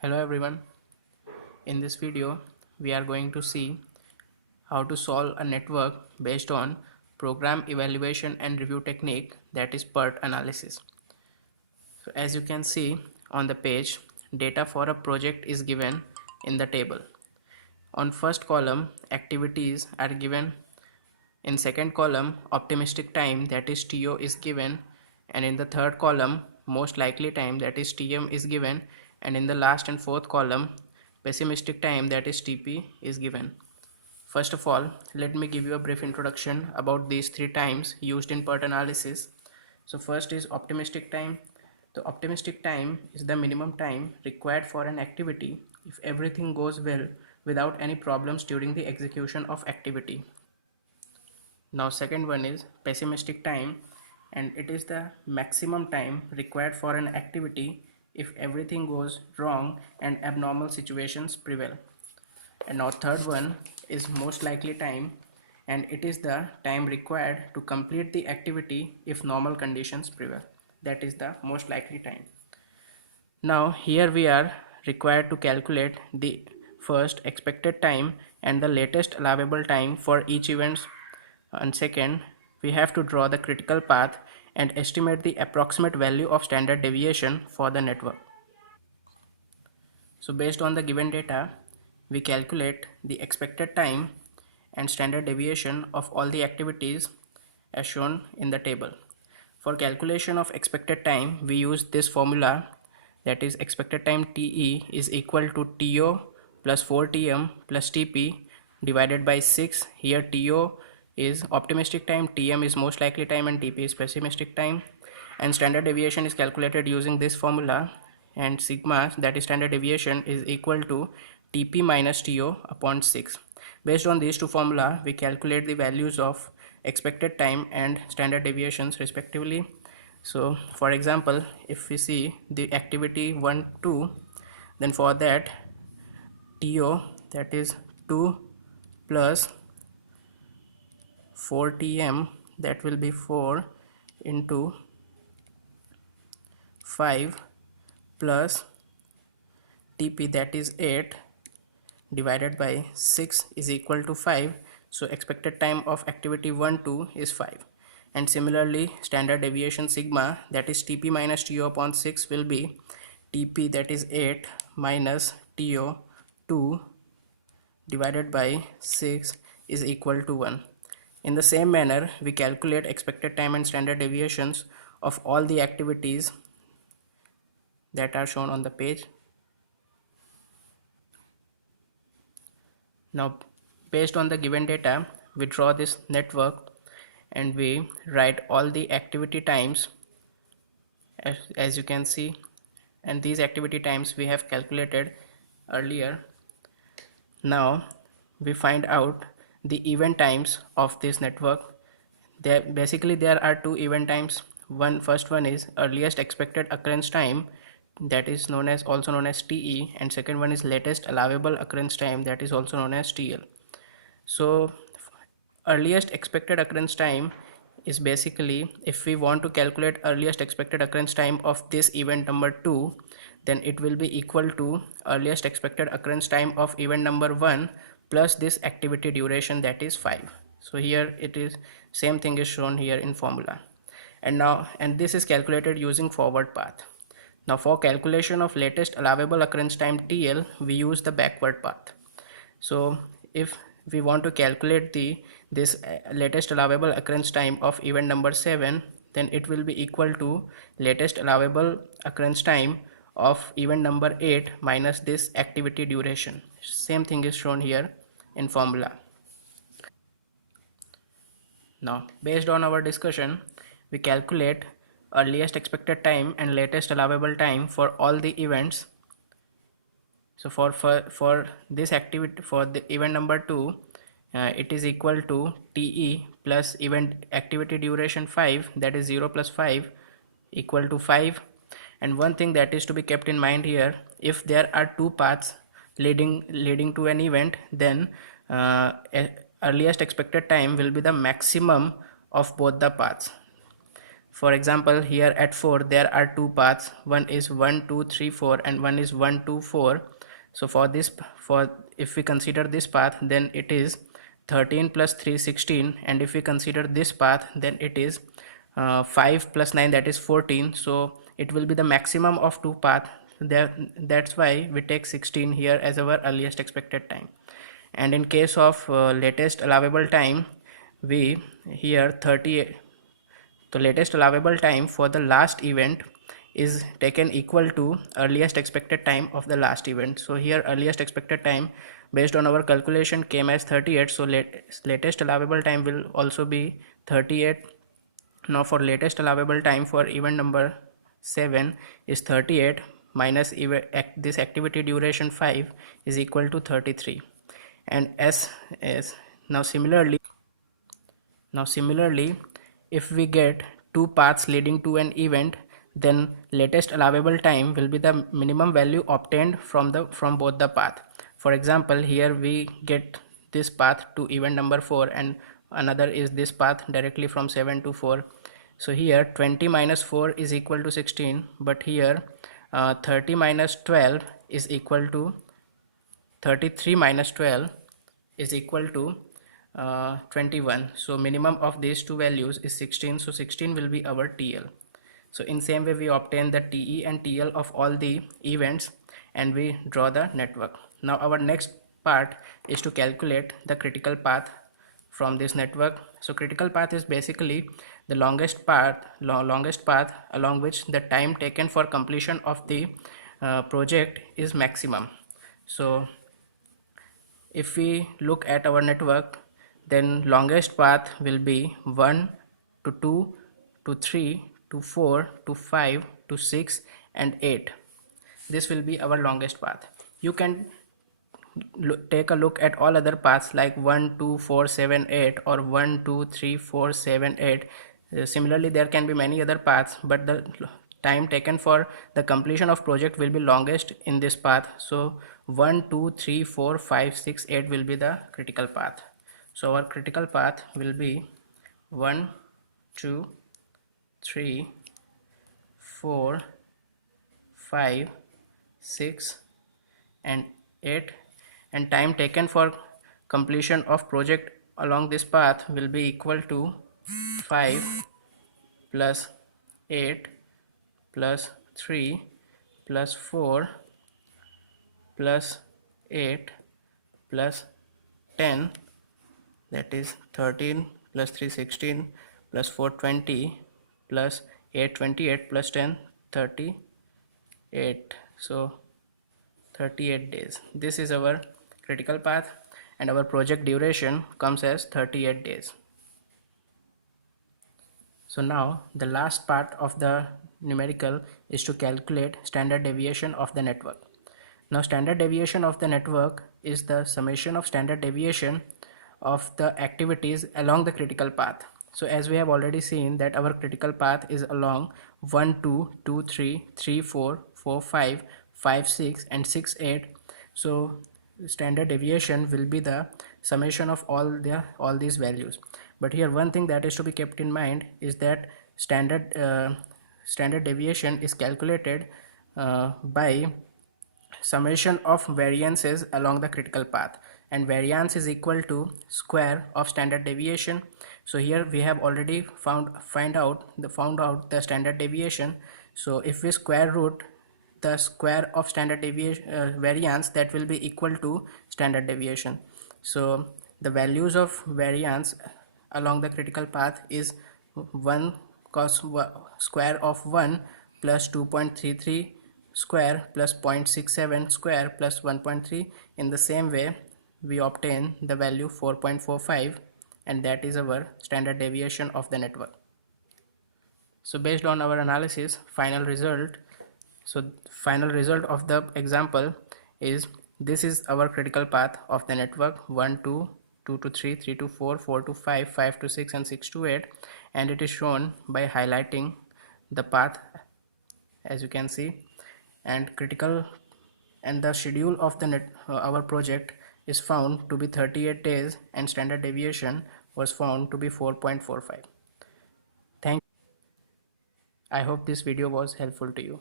Hello everyone. In this video, we are going to see how to solve a network based on program evaluation and review technique, that is PERT analysis. So as you can see on the page, data for a project is given in the table. On first column, activities are given. In second column, optimistic time, that is TO, is given, and in the third column, most likely time, that is TM, is given, and in the last and fourth column, pessimistic time, that is TP, is given. First of all, let me give you a brief introduction about these three times used in PERT analysis. So first is optimistic time. The optimistic time is the minimum time required for an activity if everything goes well without any problems during the execution of activity. Now second one is pessimistic time, and it is the maximum time required for an activity if everything goes wrong and abnormal situations prevail. And now third one is most likely time, and it is the time required to complete the activity if normal conditions prevail. That is the most likely time. Now here we are required to calculate the first expected time and the latest allowable time for each event, and second we have to draw the critical path and estimate the approximate value of standard deviation for the network. So based on the given data, we calculate the expected time and standard deviation of all the activities as shown in the table. For calculation of expected time, we use this formula, that is expected time TE is equal to TO plus 4TM plus TP divided by 6. Here TO is optimistic time, TM is most likely time, and TP is pessimistic time. And standard deviation is calculated using this formula, and sigma, that is standard deviation, is equal to TP minus TO upon 6. Based on these two formula, we calculate the values of expected time and standard deviations respectively. So for example, if we see the activity 1 2, then for that TO, that is 2 plus 4TM, that will be 4 into 5 plus TP, that is 8, divided by 6 is equal to 5. So expected time of activity 1 2 is 5. And similarly, standard deviation sigma, that is TP minus TO upon 6, will be TP, that is 8, minus TO 2 divided by 6 is equal to 1. In the same manner, we calculate expected time and standard deviations of all the activities that are shown on the page. Now based on the given data, we draw this network and we write all the activity times as you can see, and these activity times we have calculated earlier. Now we find out the event times of this network. There are two event times. First one is earliest expected occurrence time, that is known as also known as TE, and second one is latest allowable occurrence time, that is also known as TL. So earliest expected occurrence time is basically, if we want to calculate earliest expected occurrence time of this event number 2, then it will be equal to earliest expected occurrence time of event number 1 plus this activity duration, that is 5. So here it is same thing is shown here in formula, and this is calculated using forward path. Now for calculation of latest allowable occurrence time TL, we use the backward path. So if we want to calculate this latest allowable occurrence time of event number 7, then it will be equal to latest allowable occurrence time of event number 8 minus this activity duration. Same thing is shown here in formula. Now based on our discussion, we calculate earliest expected time and latest allowable time for all the events. So for this activity, for the event number 2, it is equal to TE plus event activity duration 5, that is 0 plus 5 equal to 5. And one thing that is to be kept in mind here, if there are two paths leading to an event, then earliest expected time will be the maximum of both the paths. For example, here at 4 there are two paths, one is 1 2 3 4 and one is 1 2 4. So for this, for if we consider this path, then it is 13 plus 3 16, and if we consider this path, then it is 5 plus 9, that is 14. So it will be the maximum of two paths there. That's why we take 16 here as our earliest expected time. And in case of latest allowable time, we here 38, the latest allowable time for the last event is taken equal to earliest expected time of the last event. So here earliest expected time based on our calculation came as 38. So latest allowable time will also be 38. Now for latest allowable time for event number 7 is 38 minus this activity duration 5 is equal to 33. And as now similarly, if we get two paths leading to an event, then latest allowable time will be the minimum value obtained from both the path. For example, here we get this path to event number 4 and another is this path directly from 7 to 4. So here 20 minus 4 is equal to 16, but here 30 minus 12 is equal to 33 minus 12 is equal to 21. So minimum of these two values is 16. So 16 will be our TL. So in same way we obtain the TE and TL of all the events and we draw the network. Now our next part is to calculate the critical path from this network. So critical path is basically the longest path along which the time taken for completion of the project is maximum. So if we look at our network, then longest path will be 1 to 2 to 3 to 4 to 5 to 6 and 8. This will be our longest path. You can take a look at all other paths like 1 2 4 7 8 or 1 2 3 4 7 8. Similarly, there can be many other paths, but the time taken for the completion of project will be longest in this path. So 1 2 3 4 5 6 8 will be the critical path. So our critical path will be 1 2 3 4 5 6 and 8, and time taken for completion of project along this path will be equal to 5 plus 8 plus 3 plus 4 plus 8 plus 10, that is 13 plus 3 16 plus 4 20 plus 8 28 plus 10 38. So 38 days. This is our critical path and our project duration comes as 38 days. So now the last part of the numerical is to calculate standard deviation of the network. Now standard deviation of the network is the summation of standard deviation of the activities along the critical path. So as we have already seen that our critical path is along 1 2 2 3 3 4 4 5 5 6 and 6 8. So standard deviation will be the summation of all these values. But here one thing that is to be kept in mind is that standard deviation is calculated by summation of variances along the critical path, and variance is equal to square of standard deviation. So here we have already found out the standard deviation. So if we square root the square of standard deviation variance, that will be equal to standard deviation. So the values of variance along the critical path is 1 cos square of 1 plus 2.33 square plus 0.67 square plus 1.3. In the same way we obtain the value 4.45, and that is our standard deviation of the network. So based on our analysis, final result of the example is this is our critical path of the network 1 2 2 to 3 3 to 4 4 to 5 5 to 6 and 6 to 8, and it is shown by highlighting the path as you can see. And the schedule of the our project is found to be 38 days and standard deviation was found to be 4.45. Thank I hope this video was helpful to you.